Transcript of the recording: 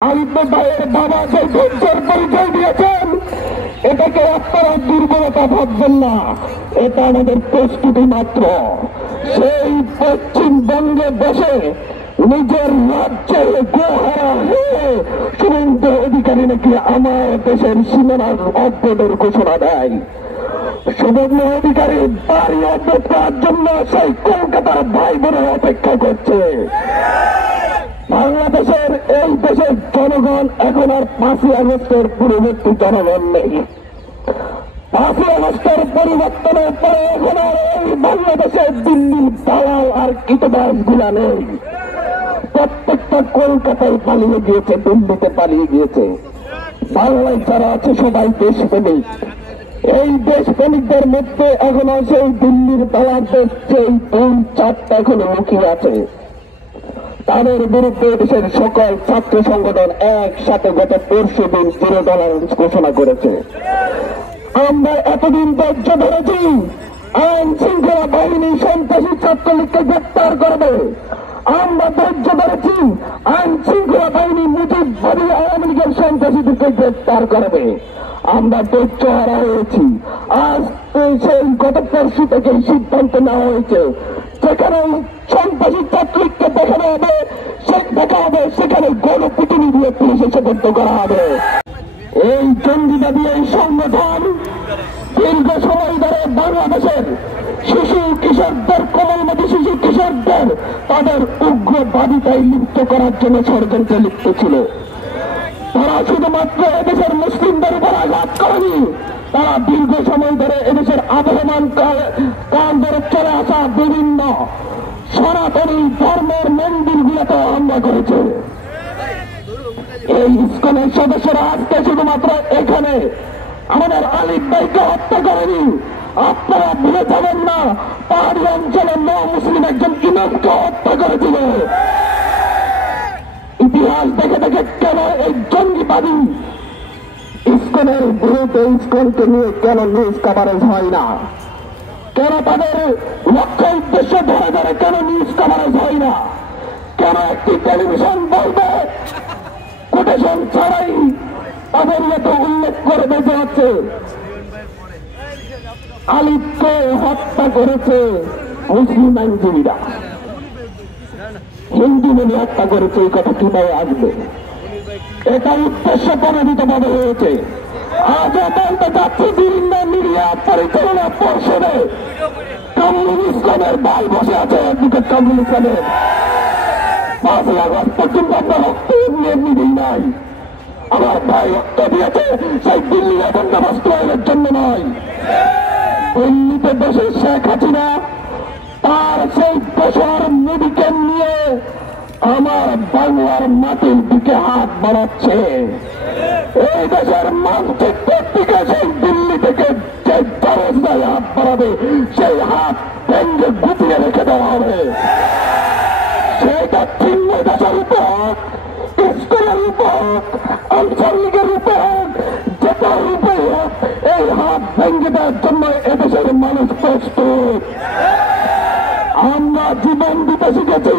আলিফ ভাইয়ের বাবা যে ধৈর্যের পরিচয় দিয়েছেন, এটাকে আপনারা দুর্বলতা ভাববেন না, এটা আমাদের প্রস্তুতি মাত্র। সেই পশ্চিমবঙ্গে বসে নিজের রাজ্যে গোহারা হয়ে শুভেন্দু অধিকারী নাকি আমার দেশের সীমানার অবরোধের ঘোষণা দেয়। শুভেন্দু অধিকারী বাড়ি অবরোধ করার জন্য সেই কলকাতার ভাই বোনের অপেক্ষা করছে। বাংলাদেশের এই দেশের জনগণ এখন আর 5ই আগস্টের পূর্ববর্তী জনগণ নেই। 5ই আগস্টের পরিবর্তনের পরে এখন আর এই বাংলাদেশের দিল্লির দালাল আর কীটবাস গুলা নেই। প্রত্যেকটা কলকাতায় পালিয়ে গিয়েছে, দিল্লিতে পালিয়ে গিয়েছে। বাংলায় যারা আছে সবাই দেশপ্রেমিক। এই দেশপ্রেমিকদের মধ্যে এখনো সেই দিল্লির দালালদের সেই 2-4টা এখনো মুখিয়ে আছে। তাদের বিরুদ্ধে দেশের সকল ছাত্র সংগঠন একসাথে গত পরশু দিন 0 টলারেন্স ঘোষণা করেছে। আমরা এতদিন ধৈর্য ধরেছি আইন শৃঙ্খলা বাহিনী সন্ত্রাসী ছাত্রলীগকে গ্রেপ্তার করবে। আমরা ধৈর্য ধরেছি আইন শৃঙ্খলা বাহিনী মুজিববাদী আওয়ামী লীগের সন্ত্রাসীদেরকে গ্রেপ্তার করবে। আমরা ধৈর্য হারা হয়েছি। আজ সেই গত পরশু থেকে সিদ্ধান্ত নেওয়া হয়েছে, যেখানে সন্ত্রাসী ছাত্রলীগকে দেখানো হবে সেখানে গণপিটুনি দিয়ে পুলিশে সোপর্দ করা হবে। এই জঙ্গিবাদী এই সংগঠন দীর্ঘ সময় ধরে বাংলাদেশের শিশু কিশোরদের, কোমলমতি শিশু কিশোরদের তাদের উগ্রবাদিতায় লিপ্ত করার জন্য ষড়যন্ত্রে লিপ্ত ছিল। তারা শুধুমাত্র এদেশের মুসলিমদের উপর আঘাত করেনি, তারা দীর্ঘ সময় ধরে এদেশের আবহমান কাল ধরে চলে আসা বিভিন্ন সনাতনী ধর্মের মন্দিরগুলোতে হামলা করেছে। এই ইসকনের সদস্যরা আজকে শুধুমাত্র এখানে আমাদের আলিফ ভাইকে হত্যা করেনি। আপনারা ভুলে যাবেন না, পাহাড়ি অঞ্চলে মুসলিম একজন ইমামকে হত্যা করেছিল। ইতিহাস দেখে দেখে কেন এই জঙ্গিবাদী ইসকনের বিরুদ্ধে, ইসকনকে নিয়ে কেন নিউজ কভারেজ হয় না? কেন তাদের লক্ষ্য উদ্দেশ্য ধরে ধরে কেন নিউজ কভারেজ হয় না? কেন একটি টেলিভিশন বলবে কোটেশন ছাড়াই তাদের মতো উল্লেখ করে বেঁচে আছে আলিফকে হত্যা করেছে মুসলিম আইনজীবীরা, হিন্দু বলে হত্যা করেছে? এই কথা কিভাবে আসবে? এটা উদ্দেশ্য প্রণোদিত ভাবে হয়েছে। আজও বলতে যাচ্ছে বিভিন্ন মিডিয়া পরিচালনা পর্ষদে কামরুল ইসলামের ভাই বসে আছে, অ্যাডভোকেট কামরুল ইসলামের। 5ই আগস্ট পর্যন্ত আমরা রক্ত এমনি দিই নাই। আমার ভাই রক্ত দিয়েছে সেই দিল্লির এজেন্ডা বাস্তবায়নের জন্য নয়। দিল্লিতে বসে শেখ হাসিনা তার সেই বছর মোদীকে নিয়ে আমার বাংলার মাটির দিকে হাত বাড়াচ্ছে। এই দেশের মানচিত্রের দিকে সেই দিল্লি থেকে যে দরজায় হাত বাড়াবে সেই হাত ভেঙে গুটিয়ে রেখে দেওয়া হবে। সেটা চিহ্ন দেশের উপর হোক, স্কুলের উপর হোক, আনসার লীগের উপর হোক, যেটার উপর হোক, এই হাত ভেঙে দেওয়ার জন্য এদেশের মানুষ প্রস্তুত। আমরা জীবন দিতে শিখেছি,